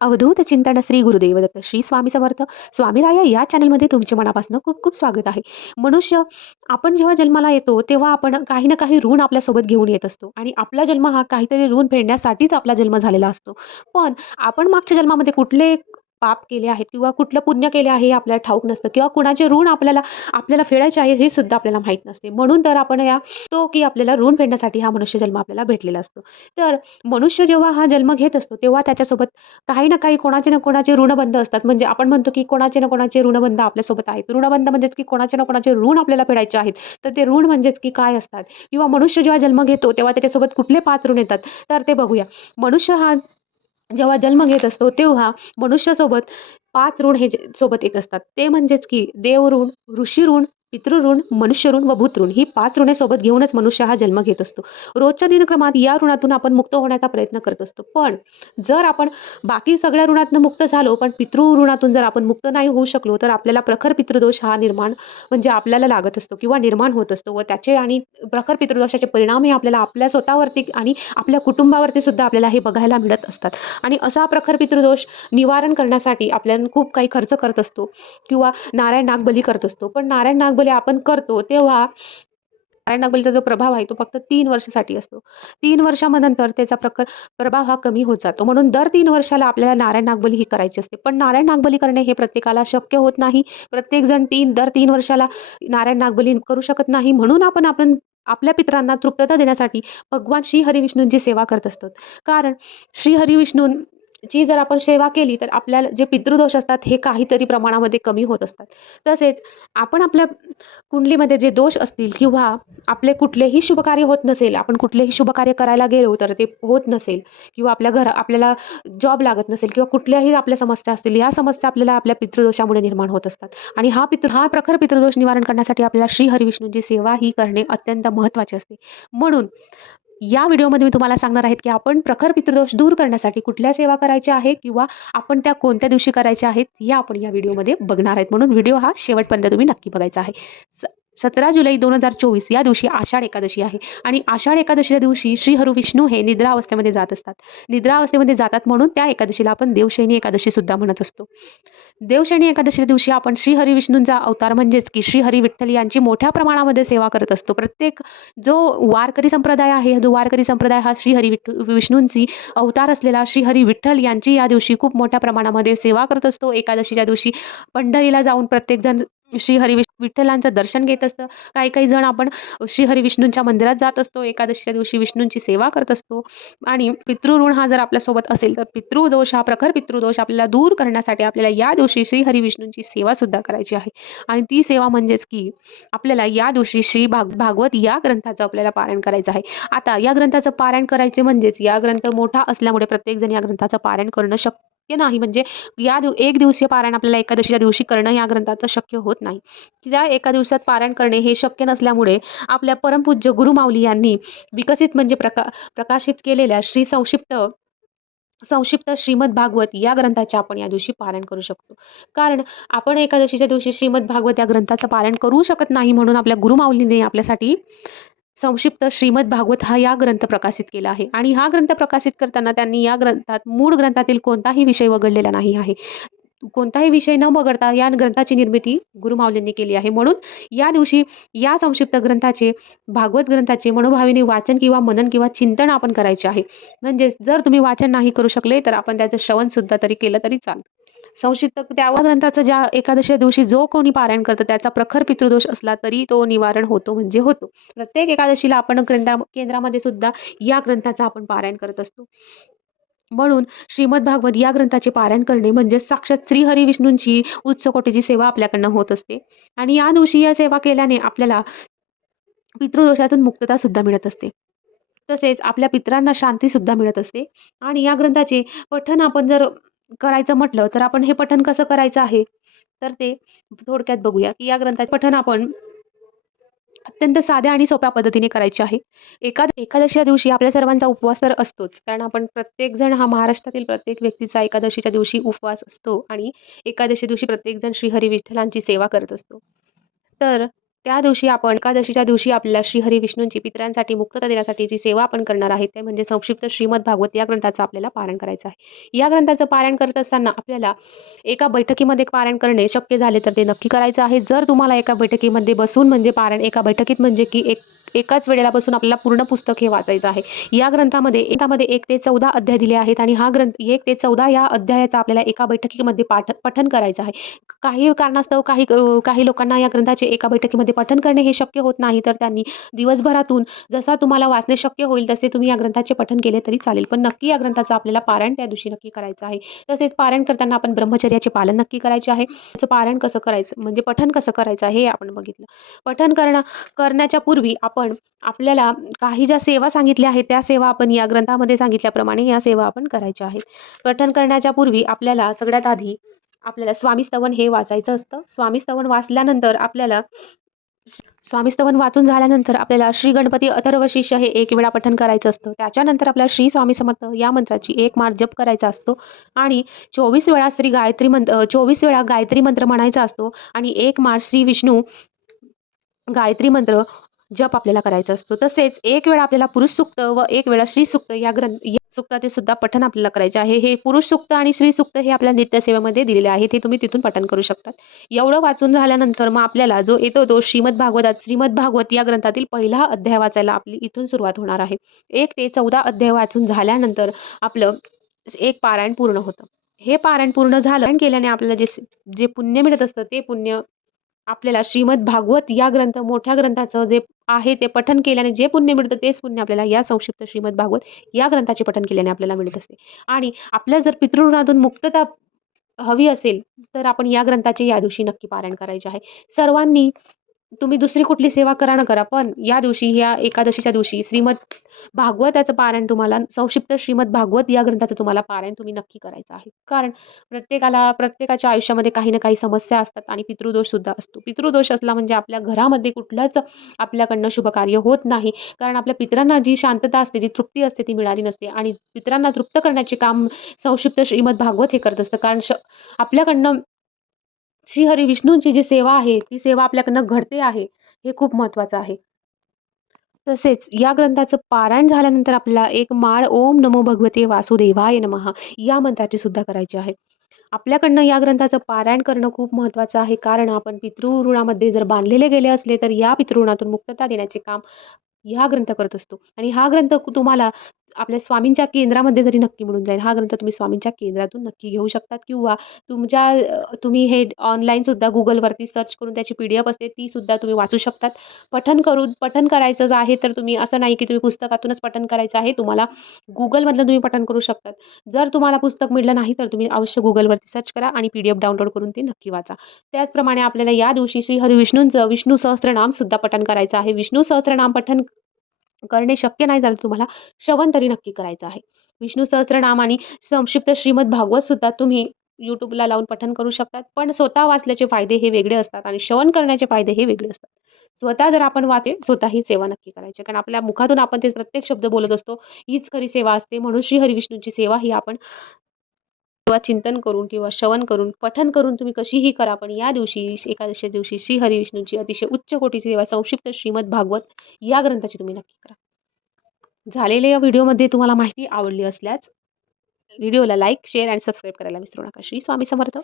अवधूत चिंतन श्री गुरुदेव दत्त श्री स्वामी समर्थ. स्वामीराया या चॅनलमध्ये तुमचे मनापासून खूप खूप स्वागत आहे. मनुष्य आपण जेव्हा जन्माला येतो तेव्हा आपण काही ना काही ऋण आपल्यासोबत घेऊन येत असतो. आणि आपला जन्म हा काहीतरी ऋण फेडण्यासाठीच आपला जन्म झालेला असतो. पण आपण मागच्या जन्मामध्ये कुठले पाप केले आहेत किंवा कुठलं पुण्य केले आहे हे आपल्याला ठाऊक नसतं किंवा कुणाचे ऋण आपल्याला आपल्याला फेडायचे आहे हे सुद्धा आपल्याला माहीत नसते. म्हणून तर आपण या तो की आपल्याला ऋण फेडण्यासाठी हा मनुष्य जन्म आपल्याला भेटलेला असतो. तर मनुष्य जेव्हा हा जन्म घेत असतो तेव्हा त्याच्यासोबत काही ना काही कोणाचे ना कोणाचे ऋणबंध असतात. म्हणजे आपण म्हणतो की कोणाचे ना कोणाचे ऋणबंध आपल्यासोबत आहेत. ऋणबंध म्हणजेच की कोणाचे ना कोणाचे ऋण आपल्याला फेडायचे आहेत. तर ते ऋण म्हणजेच की काय असतात? किंवा मनुष्य जेव्हा जन्म घेतो तेव्हा त्याच्यासोबत कुठले पाच ऋण येतात? तर ते बघूया. मनुष्य हा जेव्हा जन्म घेत असतो तेव्हा मनुष्यासोबत पाच ऋण हे जे- सोबत येत असतात. ते म्हणजेच की देव ऋण ऋषी ऋण पितृऋण मनुष्य ऋण व भूतऋण ही पाच ऋणे सोबत घेऊनच मनुष्य हा जन्म घेत असतो. रोजच्या दिनक्रमात या ऋणातून आपण मुक्त होण्याचा प्रयत्न करत असतो. पण जर आपण बाकी सगळ्या ऋणातून मुक्त झालो पण पितृ ऋणातून जर आपण मुक्त नाही होऊ शकलो तर आपल्याला प्रखर पितृदोष हा निर्माण म्हणजे आपल्याला लागत असतो किंवा निर्माण होत असतो व त्याचे आणि प्रखर पितृदोषाचे परिणाम हे आपल्याला आपल्या स्वतःवरती आणि आपल्या कुटुंबावरती सुद्धा आपल्याला हे बघायला मिळत असतात. आणि असा प्रखर पितृदोष निवारण करण्यासाठी आपल्याला खूप काही खर्च करत असतो किंवा नारायण नाग बली करत असतो. पण नारायण नाग नागबली आपण करतो तेव्हा नारायण जो प्रभाव आहे तो फक्त तीन वर्षासाठी असतो. तीन वर्षानंतर त्याचा प्रकार प्रभाव हा कमी होत जातो. म्हणून दर तीन वर्षाला आपल्याला नारायण नागबली ही करायची असते. पण नारायण नागबली करणे हे प्रत्येकाला शक्य होत नाही. प्रत्येकजण तीन दर तीन वर्षाला नारायण नागबली करू शकत नाही. म्हणून आपण आपण आपल्या पितरांना तृप्तता देण्यासाठी भगवान श्री हरिविष्णूंची सेवा करत असतात कारण श्री ची जर आपण सेवा केली तर आपल्याला जे पितृदोष असतात हे काहीतरी प्रमाणामध्ये कमी होत असतात. तसेच आपण आपल्या कुंडलीमध्ये जे दोष असतील किंवा आपले कुठलेही शुभकार्य होत नसेल आपण कुठलेही शुभकार्य करायला गेलो तर ते होत नसेल किंवा आपल्या घर आपल्याला जॉब लागत नसेल किंवा कुठल्याही आपल्या समस्या असतील या समस्या आपल्याला आपल्या पितृदोषामुळे निर्माण होत असतात. आणि हा पितृ हा प्रखर पितृदोष निवारण करण्यासाठी आपल्याला श्री हरिविष्णूंची सेवा ही करणे अत्यंत महत्त्वाचे असते. म्हणून या व्हिडिओमध्ये मी तुम्हाला सांगणार आहेत की आपण प्रखर पितृदोष दूर करण्यासाठी कुठल्या सेवा करायच्या आहे किंवा आपण त्या कोणत्या दिवशी करायच्या आहेत या आपण या व्हिडिओमध्ये बघणार आहेत. म्हणून व्हिडिओ हा शेवटपर्यंत तुम्ही नक्की बघायचा आहे. स सतरा जुलै दोन हजार चोवीस या दिवशी आषाढ एकादशी आहे. आणि आषाढ एकादशीच्या दिवशी श्री हरु विष्णू हे निद्रा अवस्थेमध्ये जात असतात. निद्रा अवस्थेमध्ये जातात म्हणून त्या एकादशीला आपण देवशैनी एकादशी सुद्धा म्हणत असतो. देवशैनी एकादशीच्या दिवशी आपण श्री हरी विष्णूंचा अवतार म्हणजेच की श्री हरी विठ्ठल यांची मोठ्या प्रमाणामध्ये सेवा करत असतो. प्रत्येक जो वारकरी संप्रदाय आहे जो वारकरी संप्रदाय हा श्री हरी विठ्ठ विष्णूंची अवतार असलेला श्री हरी विठ्ठल यांची या दिवशी खूप मोठ्या प्रमाणामध्ये सेवा करत असतो. एकादशीच्या दिवशी पंढरीला जाऊन प्रत्येकजण श्री हरी विठ्ठलांचं दर्शन घेत असतं. काही काही जण आपण श्री हरिविष्णूंच्या मंदिरात जात असतो. एकादशीच्या दिवशी विष्णूंची सेवा करत असतो. आणि पितृऋण हा जर आपल्यासोबत असेल तर पितृदोष हा प्रखर पितृदोष आपल्याला दूर करण्यासाठी आपल्याला या दिवशी श्री हरिविष्णूंची सेवा सुद्धा करायची आहे. आणि ती सेवा म्हणजेच की आपल्याला या दिवशी श्री भाग भागवत या ग्रंथाचं आपल्याला पारायण करायचं आहे. आता या ग्रंथाचं पारायण करायचे म्हणजेच या ग्रंथ मोठा असल्यामुळे प्रत्येकजण या ग्रंथाचं पारायण करणं शक्य नाही. म्हणजे या दिव एक दिवसीय पारायण आपल्याला एकादशीच्या दिवशी करणं या ग्रंथाचं शक्य होत नाही. त्या एका दिवसात पारायण करणे हे शक्य नसल्यामुळे आपल्या परमपूज्य गुरुमाऊली यांनी विकसित म्हणजे प्रका प्रकाशित केलेल्या श्री संक्षिप्त संक्षिप्त श्रीमद भागवत या ग्रंथाचे आपण या दिवशी पारायण करू शकतो. कारण आपण एकादशीच्या दिवशी श्रीमद भागवत या ग्रंथाचं पारायण करू शकत नाही म्हणून आपल्या गुरुमाऊलीने आपल्यासाठी संक्षिप्त श्रीमद भागवत हा या ग्रंथ प्रकाशित केला आहे. आणि हा ग्रंथ प्रकाशित करताना त्यांनी या ग्रंथात मूळ ग्रंथातील कोणताही विषय वगळलेला नाही आहे. कोणताही विषय न वगळता या ग्रंथाची निर्मिती गुरुमाऊलींनी केली आहे. म्हणून या दिवशी या संक्षिप्त ग्रंथाचे भागवत ग्रंथाचे मनोभावीने वाचन किंवा मनन किंवा चिंतन आपण करायचे आहे. म्हणजेच जर तुम्ही वाचन नाही करू शकले तर आपण त्याचं श्रवणसुद्धा तरी केलं तरी चालतं. संशितक त्या ग्रंथाचं ज्या एकादशीच्या दिवशी जो कोणी पारायण करतं त्याचा प्रखर पितृदोष असला तरी तो निवारण होतो म्हणजे होतो. प्रत्येक एकादशीला आपण केंद्रा केंद्रामध्ये सुद्धा या ग्रंथाचा आपण पारायण करत असतो. म्हणून श्रीमद भागवत या ग्रंथाचे पारायण करणे म्हणजे साक्षात श्रीहरी विष्णूंची उच्चकोटीची सेवा आपल्याकडनं होत असते. आणि या दिवशी या सेवा केल्याने आपल्याला पितृदोषातून मुक्तता सुद्धा मिळत असते. तसेच आपल्या पितरांना शांतीसुद्धा मिळत असते. आणि या ग्रंथाचे पठण आपण जर करायचं म्हटलं तर आपण हे पठण कसं करायचं आहे? तर ते थोडक्यात बघूया की या ग्रंथाचे पठण आपण अत्यंत साध्या आणि सोप्या पद्धतीने करायचे आहे. एका एकादशीच्या दिवशी आपल्या सर्वांचा उपवास तर असतोच कारण आपण प्रत्येकजण हा महाराष्ट्रातील प्रत्येक व्यक्तीचा एकादशीच्या दिवशी उपवास असतो आणि एकादशी दिवशी प्रत्येकजण श्रीहरी विठ्ठलांची सेवा करत असतो. तर त्या दिवशी आपण एकादशीच्या दिवशी आपल्याला श्रीहरी विष्णूंची पितरांसाठी मुक्तता देण्यासाठी जी सेवा आपण करणार आहे ते म्हणजे संक्षिप्त श्रीमद भागवत या ग्रंथाचं आपल्याला पारायण करायचं आहे. या ग्रंथाचं पारायण करत असताना आपल्याला एका बैठकीमध्ये पारायण करणे शक्य झाले तर ते नक्की करायचं आहे. जर तुम्हाला एका बैठकीमध्ये बसून म्हणजे पारायण एका बैठकीत म्हणजे की एक एकाच वेळेला बसून आपल्याला पूर्ण पुस्तक हे वाचायचं आहे. या ग्रंथामध्ये ग्रंथामध्ये एक ते चौदा अध्याय दिले आहेत आणि हा ग्रंथ एक ते चौदा या अध्यायाचा आपल्याला एका बैठकीमध्ये पाठ पठन करायचं आहे. काही कारणास्तव काही काही लोकांना या ग्रंथाचे एका बैठकीमध्ये पठन करणे हे शक्य होत नाही तर त्यांनी दिवसभरातून जसा तुम्हाला वाचणे शक्य होईल तसे तुम्ही या ग्रंथाचे पठन केले तरी चालेल. पण नक्की या ग्रंथाचं आपल्याला पारायण त्या दिवशी नक्की करायचं आहे. तसेच पारायण करताना आपण ब्रह्मचर्याचे पालन नक्की करायचे आहे. त्याचं पारायण कसं करायचं म्हणजे पठन कसं करायचं हे आपण बघितलं. पठन करणं करण्याच्या पूर्वी आपण आपल्याला काही ज्या सेवा सांगितल्या आहेत त्या सेवा आपण या ग्रंथामध्ये सांगितल्याप्रमाणे या सेवा आपण करायच्या आहेत. पठन करण्याच्या पूर्वी आपल्याला सगळ्यात आधी आपल्याला स्वामीस्तवन हे वाचायचं असतं. स्वामीस्तवन वाचल्यानंतर आपल्याला स्वामी स्तवन वाचून झाल्यानंतर आपल्याला श्री गणपती अथर्व शिष्य हे एक वेळा पठन करायचं असतं. त्याच्यानंतर आपल्याला श्री स्वामी समर्थ या मंत्राची एक मार जप करायचा असतो आणि चोवीस वेळा श्री गायत्री मंत्र चोवीस वेळा गायत्री मंत्र म्हणायचा असतो आणि एक मार श्री विष्णू गायत्री मंत्र जप आपल्याला करायचा असतो. तसेच एक वेळा आपल्याला पुरुष सुक्त व एक वेळा श्री सुक्त या ग्रंथ सुक्ताचे सुद्धा पठण आपल्याला करायचे आहे. हे पुरुष सुक्त आणि श्री सुक्त हे आपल्या नित्यसेवेमध्ये दिलेले आहे. ते तुम्ही तिथून पठण करू शकतात एवढं वाचून झाल्यानंतर मग आपल्याला जो येतो तो श्रीमद भागवतात श्रीमद भागवत या ग्रंथातील पहिला अध्याय वाचायला आपली इथून सुरुवात होणार आहे. एक ते चौदा अध्याय वाचून झाल्यानंतर आपलं एक पारायण पूर्ण होतं. हे पारायण पूर्ण झालं. केल्याने आपल्याला जे जे पुण्य मिळत असतं ते पुण्य आपल्याला श्रीमद भागवत या ग्रंथ मोठ्या ग्रंथाचं जे आहे ते पठन केल्याने जे पुण्य मिळतं तेच पुण्य आपल्याला या संक्षिप्त श्रीमद भागवत या ग्रंथाचे पठन केल्याने आपल्याला मिळत असते. आणि आपल्या जर पितृऋणातून मुक्तता हवी असेल तर आपण या ग्रंथाचे या दिवशी नक्की पारायण करायचे आहे. सर्वांनी तुम्ही दुसरी कुठली सेवा करा ना करा पण या दिवशी ह्या एकादशीच्या दिवशी श्रीमद भागवताचं पारायण तुम्हाला संक्षिप्त श्रीमद भागवत या ग्रंथाचं तुम्हाला पारायण तुम्ही नक्की करायचं आहे. कारण प्रत्येकाला प्रत्येकाच्या आयुष्यामध्ये काही ना काही समस्या असतात आणि पितृदोष सुद्धा असतो. पितृदोष असला म्हणजे आपल्या घरामध्ये कुठलंच आपल्याकडनं शुभकार्य होत नाही. कारण आपल्या पित्रांना जी शांतता असते जी तृप्ती असते ती मिळाली नसते. आणि पित्रांना तृप्त करण्याचे काम संक्षिप्त श्रीमद भागवत हे करत असतं. कारण श आपल्याकडनं श्रीहरी विष्णूंची जी सेवा आहे ती सेवा आपल्याकडनं घडते आहे हे खूप महत्त्वाचं आहे. तसेच या ग्रंथाचं पारायण झाल्यानंतर आपल्याला एक माळ ओम नमो भगवते वासुदेवाय नमः या मंत्राची सुद्धा करायची आहे. आपल्याकडनं या ग्रंथाचं पारायण करणं खूप महत्त्वाचं आहे कारण आपण पितृऋणामध्ये जर बांधलेले गेले असले तर या पितृऋणातून मुक्तता देण्याचे काम हा ग्रंथ करत असतो. आणि हा ग्रंथ तुम्हाला आपल्या स्वामींच्या केंद्रामध्ये जरी नक्की मिळून जाईल. हा ग्रंथ तुम्ही स्वामींच्या केंद्रातून नक्की घेऊ शकतात किंवा तुमच्या तुम्ही हे ऑनलाईनसुद्धा गुगलवरती सर्च करून त्याची पी डी एफ असते तीसुद्धा तुम्ही वाचू शकतात. पठन करून पठन करायचं आहे तर तुम्ही असं नाही की तुम्ही पुस्तकातूनच पठन करायचं आहे. तुम्हाला गुगलमधलं तुम्ही पठन करू शकतात. जर तुम्हाला पुस्तक मिळलं नाही तर तुम्ही अवश्य गुगलवरती सर्च करा आणि पी डी एफ डाउनलोड करून ते नक्की वाचा. त्याचप्रमाणे आपल्याला या दिवशी श्री हरिविष्णूंचं विष्णू सहस्त्रनामसुद्धा पठन करायचं आहे. विष्णू सहस्त्रनाम पठन करणे शक्य नाही झालं तुम्हाला श्रवण तरी नक्की करायचं आहे. विष्णू सहस्रनाम आणि संक्षिप्त श्रीमद भागवतसुद्धा तुम्ही यूट्यूबला लावून पठन करू शकतात. पण स्वतः वाचल्याचे फायदे हे वेगळे असतात आणि श्रवण करण्याचे फायदे हे वेगळे असतात. स्वतः जर आपण वाचे स्वतः ही सेवा नक्की करायची. कारण आपल्या मुखातून आपण ते प्रत्येक शब्द बोलत असतो हीच खरी सेवा असते म्हणून श्री हरिविष्णूंची सेवा ही आपण किंवा चिंतन करून किंवा श्रवण करून पठन करून तुम्ही कशीही करा पण या दिवशी एकादशी दिवशी श्री हरिविष्णूची अतिशय उच्च कोटीची सेवा संक्षिप्त श्रीमद भागवत या ग्रंथाची तुम्ही नक्की करा. झालेल्या या व्हिडिओमध्ये तुम्हाला माहिती आवडली असल्यास व्हिडिओला लाईक शेअर आणि सबस्क्राईब करायला विसरू नका. श्री स्वामी समर्थ.